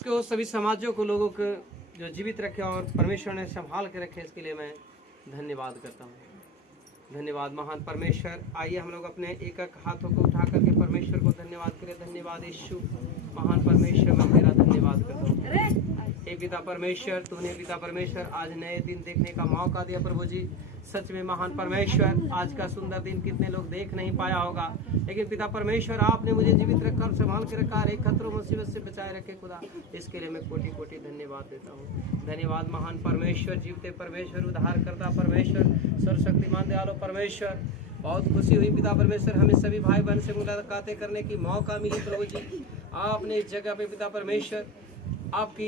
को सभी समाजों को लोगों को जो जीवित रखे और परमेश्वर ने संभाल के रखे, इसके लिए मैं धन्यवाद करता हूँ। धन्यवाद महान परमेश्वर। आइए हम लोग अपने एक एक हाथों को उठा करके परमेश्वर को धन्यवाद करें। धन्यवाद यीशु, महान परमेश्वर, मैं तेरा धन्यवाद करता हूँ। हे पिता परमेश्वर, तूने पिता परमेश्वर आज नए दिन देखने का मौका दिया प्रभु जी। सच में महान परमेश्वर, आज का सुंदर दिन कितने लोग देख नहीं पाया होगा, लेकिन पिता परमेश्वर आपने मुझे जीवित रखकर संभाल के रखा, एक खतरों मुसीबत से बचाए रखे खुदा, इसके लिए मैं कोटि कोटि धन्यवाद देता हूँ। धन्यवाद महान परमेश्वर, जीवते परमेश्वर, उद्धार करता परमेश्वर, सर्वशक्तिमान दयालु परमेश्वर। बहुत खुशी हुई पिता परमेश्वर, हमें सभी भाई बहन से मुलाकातें करने की मौका मिली प्रभु जी। आपने इस जगह पे पिता परमेश्वर, आपकी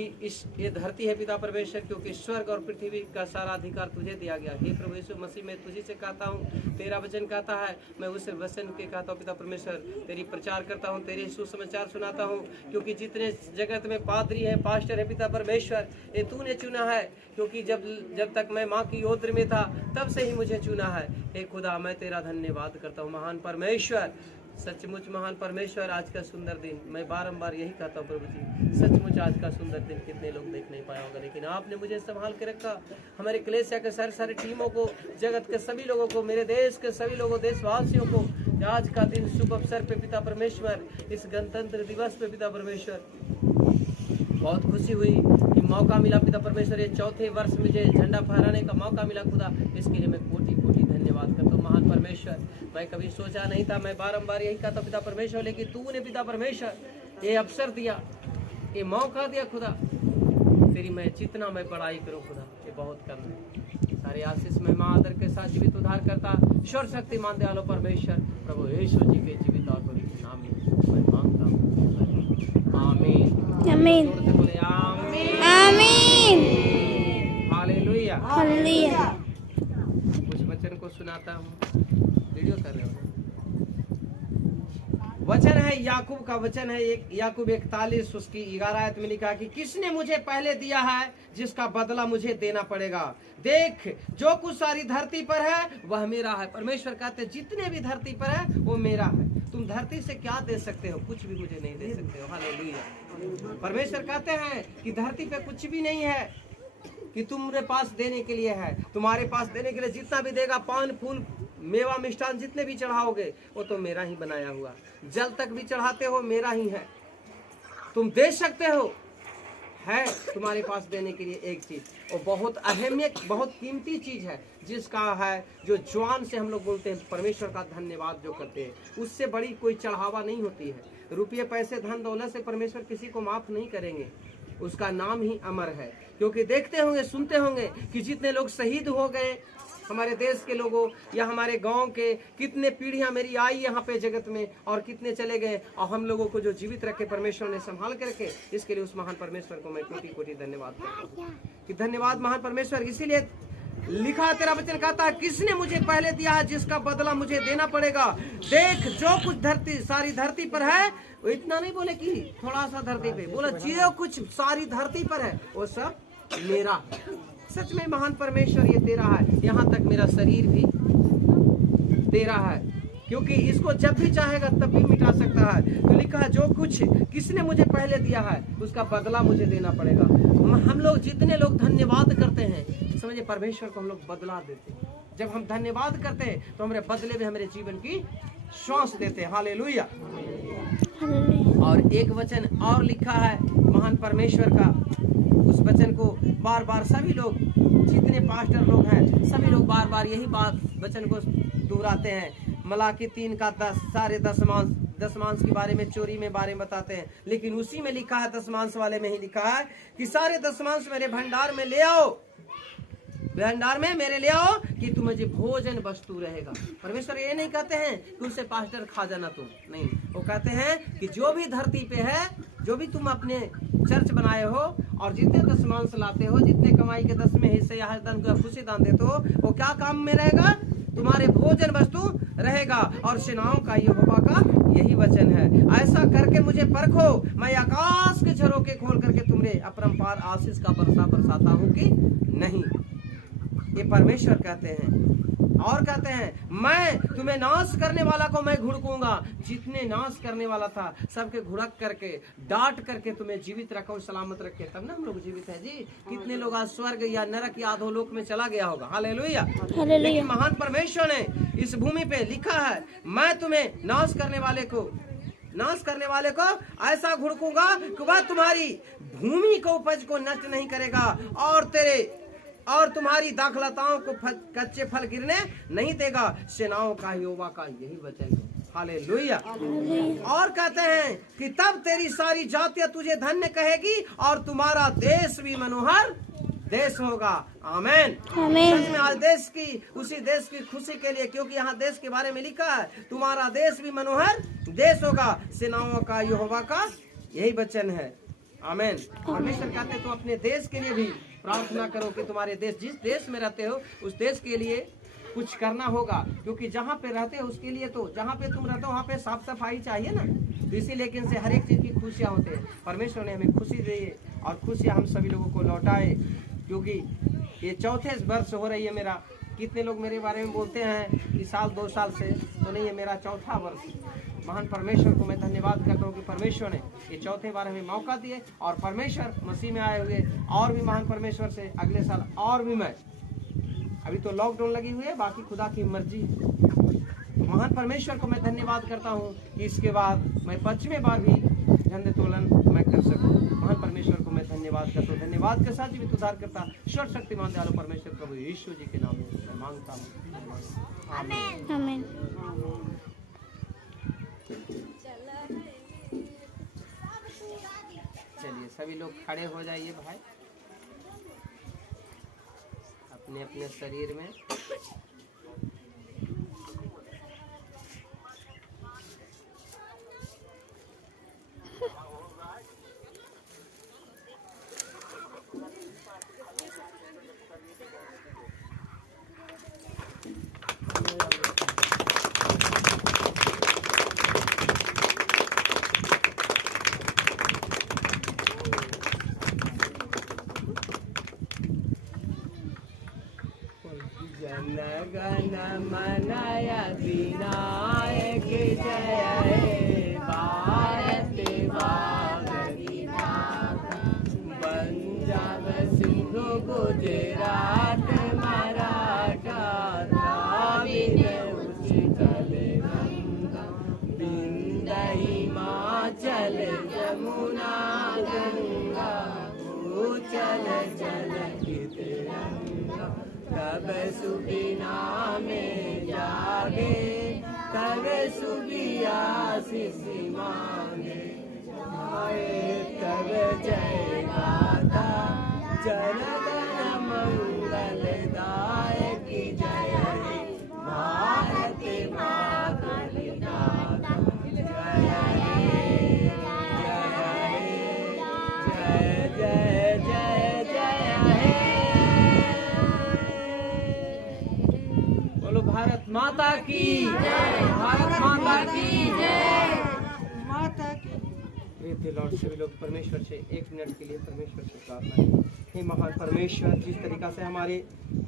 ये धरती है पिता परमेश्वर, क्योंकि स्वर्ग और पृथ्वी का सारा अधिकार तुझे दिया गया। हे प्रभु यीशु मसीह, मैं तुझी से कहता हूँ, तेरा वचन कहता है, मैं उस वचन के कहता हूँ पिता परमेश्वर, तेरी प्रचार करता हूँ, तेरे सुसमाचार सुनाता हूँ। क्योंकि जितने जगत में पादरी है, पास्टर है पिता परमेश्वर, ये तूने चुना है, क्योंकि जब तक मैं माँ की ओद्र में था तब से ही मुझे चुना है। हे खुदा, मैं तेरा धन्यवाद करता हूँ महान परमेश्वर। सचमुच महान परमेश्वर, आज का सुंदर दिन, मैं बारंबार यही कहता हूँ प्रभु जी, सचमुच आज का सुंदर दिन कितने लोग देख नहीं पाया होगा, लेकिन आपने मुझे संभाल के रखा। हमारे कलेसिया के सारे टीमों को, जगत के सभी लोगों को, मेरे देश के सभी लोगों, देशवासियों को आज का दिन शुभ अवसर पे पिता परमेश्वर, इस गणतंत्र दिवस पे पिता परमेश्वर, बहुत खुशी हुई कि मौका मिला पिता परमेश्वर। ये चौथे वर्ष मुझे झंडा फहराने का मौका मिला खुदा, इसके लिए मैं कोटि कोटि धन्यवाद करता हूँ महान परमेश्वर। मैं कभी सोचा नहीं था, मैं बारंबार यही कहता पिता परमेश्वर, लेकिन तूने पिता परमेश्वर ये अवसर दिया, ये मौका दिया खुदा, तेरी मैं जितना मैं बड़ाई करूँ खुदा, ये बहुत कम है। सारे आशीष में माँ आदर के साथ जीवित उद्धार करता सर्वशक्तिमान दयालु परमेश्वर प्रभु यीशु जी के जीवित और पवित्र नाम में मैं मांगता हूँ, आमीन आमीन बोले आमीन आमीन हालेलुया हालेलुया। कुछ वचन को सुनाता हूँ, वीडियो कर रहे हो। वचन है याकूब का वचन है, एक याकूब 41 उसकी 11 आयत में लिखा कि किसने मुझे पहले दिया है जिसका बदला मुझे देना पड़ेगा। देख जो कुछ सारी धरती पर है वह मेरा है। परमेश्वर कहते जितने भी धरती पर है वो मेरा है। तुम धरती से क्या दे सकते हो? कुछ भी मुझे नहीं दे सकते हो। हालेलुया। परमेश्वर कहते हैं कि धरती पे कुछ भी नहीं है कि तुम्हारे पास देने के लिए है। तुम्हारे पास देने के लिए जितना भी देगा, पान फूल मेवा मिष्ठान जितने भी चढ़ाओगे वो तो मेरा ही बनाया हुआ। जल तक भी चढ़ाते हो मेरा ही है। तुम दे सकते हो, है तुम्हारे पास देने के लिए एक चीज, और बहुत अहमियत, बहुत कीमती चीज है, जिसका है जो जुबान से हम लोग बोलते हैं परमेश्वर का धन्यवाद जो करते हैं, उससे बड़ी कोई चढ़ावा नहीं होती है। रुपये पैसे धन दौलत से परमेश्वर किसी को माफ नहीं करेंगे, उसका नाम ही अमर है। क्योंकि देखते होंगे, सुनते होंगे कि जितने लोग शहीद हो गए हमारे देश के लोगों या हमारे गांव के, कितने पीढ़ियां मेरी आई यहाँ पे जगत में और कितने चले गए, और हम लोगों को जो जीवित रखे परमेश्वर ने संभाल के रखे, इसके लिए उस महान परमेश्वर को मैं कोटि कोटि धन्यवाद करता हूँ कि धन्यवाद महान परमेश्वर। इसीलिए लिखा तेरा वचन कहता है किसने मुझे पहले दिया है जिसका बदला मुझे देना पड़ेगा। देख जो कुछ धरती सारी धरती पर है, वो इतना नहीं बोले कि थोड़ा सा धरती पे, बोला जो कुछ सारी धरती पर है वो सब मेरा। सच में महान परमेश्वर ये तेरा है, यहाँ तक मेरा शरीर भी तेरा है, क्योंकि इसको जब भी चाहेगा तब भी मिटा सकता है। तो लिखा है जो कुछ किसने मुझे पहले दिया है उसका बदला मुझे देना पड़ेगा। हम लोग जितने लोग धन्यवाद करते हैं, समझिए परमेश्वर को हम लोग बदला देते हैं। जब हम धन्यवाद करते हैं तो हमारे बदले में हमारे जीवन की श्वास देते हैं। हालेलुया। और एक वचन और लिखा है महान परमेश्वर का, उस वचन को बार बार सभी लोग, जितने पास्टर लोग हैं सभी लोग बार बार यही बात वचन को दोहराते हैं। मलाकी 3 का 10 सारे दशमांश के बारे में, चोरी में बारे में बताते हैं, लेकिन उसी में लिखा है, दशमांश वाले में ही लिखा है कि सारे दशमांश मेरे भंडार में ले आओ, भंडार में मेरे ले आओ कि तुम मुझे भोजन वस्तु रहेगा। परमेश्वर ये नहीं कहते हैं कि उससे पास्टर खा जाना तुम, नहीं, वो कहते हैं कि जो भी धरती पे है, जो भी तुम अपने चर्च बनाए हो और जितने दशमांश लाते हो, जितने कमाई के 10वें हिस्से या हर दान को खुशी दान देते हो, वो क्या काम में रहेगा? तुम्हारे भोजन वस्तु रहेगा। और सेनाओं का यहोवा का यही वचन है, ऐसा करके मुझे परखो, मैं आकाश के झरोखे खोल करके तुमरे अपरंपार आशीष का बरसाता हूँ कि नहीं। ये परमेश्वर कहते हैं। और कहते हैं मैं तुम्हें नाश करने वाला को मैं घुड़कूंगा। जितने नाश करने वाला था सबके घुड़क करके डांट करके तुम्हें जीवित रखा और सलामत रखे, तब ना हम लोग जीवित है जी। कितने लोग आज स्वर्ग या नरक या अधोलोक में चला गया होगा। हालेलुया। लेकिन महान परमेश्वर ने इस भूमि पे लिखा है मैं तुम्हें नाश करने वाले को ऐसा घुड़कूंगा कि वह तुम्हारी भूमि को उपज को नष्ट नहीं करेगा और तुम्हारी दाखलताओं को कच्चे फल गिरने नहीं देगा। सेनाओं का यहोवा का यही वचन है। हालेलुया। और कहते हैं कि तब तेरी सारी जातियां तुझे धन्य कहेगी और तुम्हारा देश भी मनोहर देश होगा। आमेन। सच में आज उसी देश की खुशी के लिए, क्योंकि यहाँ देश के बारे में लिखा है तुम्हारा देश भी मनोहर देश होगा। सेनाओं का यहोवा का यही वचन है। आमेन। परमेश्वर कहते तो अपने देश के लिए भी प्रार्थना करो कि तुम्हारे देश, जिस देश में रहते हो उस देश के लिए कुछ करना होगा, क्योंकि जहाँ पे रहते हो उसके लिए तो जहाँ पे तुम रहते हो वहाँ पे साफ सफाई चाहिए ना। तो इसीलिए इनसे हर एक चीज की खुशियाँ होते हैं। परमेश्वर ने हमें खुशी दी है और खुशियाँ हम सभी लोगों को लौटाए, क्योंकि ये चौथे वर्ष हो रही है मेरा। कितने लोग मेरे बारे में बोलते हैं कि साल 2 साल से, तो नहीं है, मेरा चौथा वर्ष। महान परमेश्वर को मैं धन्यवाद करता हूँ कि परमेश्वर ने ये चौथे बार हमें मौका दिए और परमेश्वर मसीह में आए हुए और भी महान परमेश्वर से अगले साल और भी मैं, अभी तो लॉकडाउन लगी हुई है, बाकी खुदा की मर्जी है। तो महान परमेश्वर को मैं धन्यवाद करता हूँ कि इसके बाद मैं 5वें बार भी झंडोत्तोलन मैं कर सकूँ। महान परमेश्वर को मैं धन्यवाद करता हूँ। धन्यवाद के साथ जीवित उद्धार करता सर्वशक्तिमान दयालु परमेश्वर प्रभु यीशु जी के नाम में मैं मांगता हूँ। आमीन। चलिए सभी लोग खड़े हो जाइए भाई, अपने अपने शरीर में। जनगण मन अधिनायक जय हे भारत भाग्य पंजाब सिंध गुजरात मराठा द्राविड उत्कल विंध्य हिमाचल यमुना गंगा उच्चल जलकित तब सुबिना में जागे तब सुबियासीस मांगे तब जय गाथा जनगण मंगल दायक जय हे भारत माता पिता जय हे जय जय जय जय हे। बोलो भारत माता की जय, भारत माता की जय, माता की। लॉर्ड सभी लोग परमेश्वर से 1 मिनट के लिए परमेश्वर से प्रार्थना करें। हे महान परमेश्वर, जिस तरीका से हमारे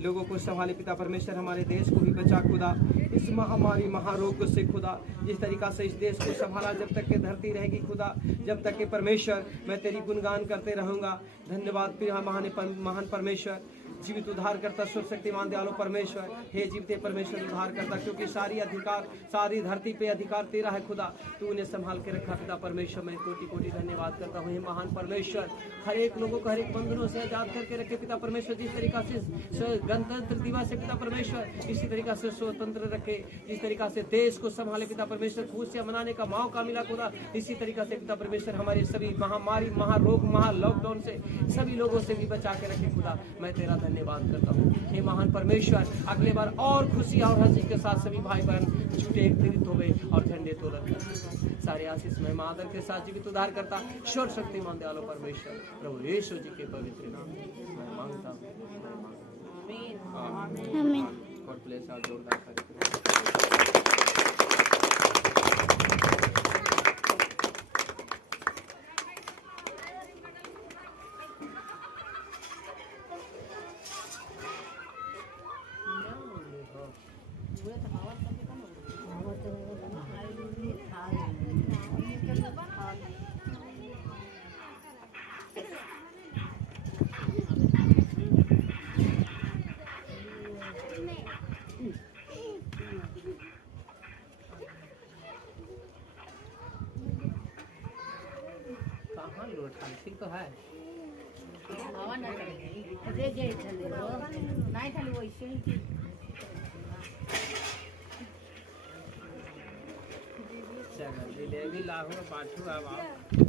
लोगों को संभाले पिता परमेश्वर, हमारे देश को भी बचा खुदा इस महामारी महारोग से खुदा। जिस तरीका से इस देश को संभाला, जब तक के धरती रहेगी खुदा, जब तक के परमेश्वर मैं तेरी गुणगान करते रहूंगा। धन्यवाद पिता महान परमेश्वर, जीवित उद्धार करता सर्वशक्तिमान दयालु परमेश्वर। हे जीवते परमेश्वर उद्धार करता, क्योंकि सारी धरती पे अधिकार तेरा है खुदा। तू उन्हें संभाल के रखा पिता परमेश्वर। मैं कोटि कोटि धन्यवाद करता हूँ। हे महान परमेश्वर, हर एक लोगों को हर एक बंधनों से आजाद करके रखे पिता परमेश्वर। जिस तरीका से गणतंत्र दिवस से पिता परमेश्वर, इसी तरीका से स्वतंत्र रखे। जिस तरीका से देश को संभाले पिता परमेश्वर, खुशियां मनाने का मौका मिला खुदा, इसी तरीका से पिता परमेश्वर हमारे सभी महामारी महारोग लॉकडाउन से सभी लोगों से भी बचा के रखे खुदा। मैं तेरा धन्यवाद करता हूँ। हे महान परमेश्वर, अगले बार और खुशी और हंसी के साथ सभी भाई बहन जुटे एकत्रित हो गए और झंडे तोलन करते। सारे आशीष में आदर के साथ जीवित उद्धार करता सर्वशक्तिमान दयालु परमेश्वर प्रभु यीशु जी के पवित्र नाम में मैं मांगता हूँ। आमीन। गॉड ब्लेस आवर जोरदार कार्यक्रम। ठीक तो है। हवा ना चले दे गए चले वो नहीं खाली वैसे ही चलो जिलेबी लाहू पाछू अब आप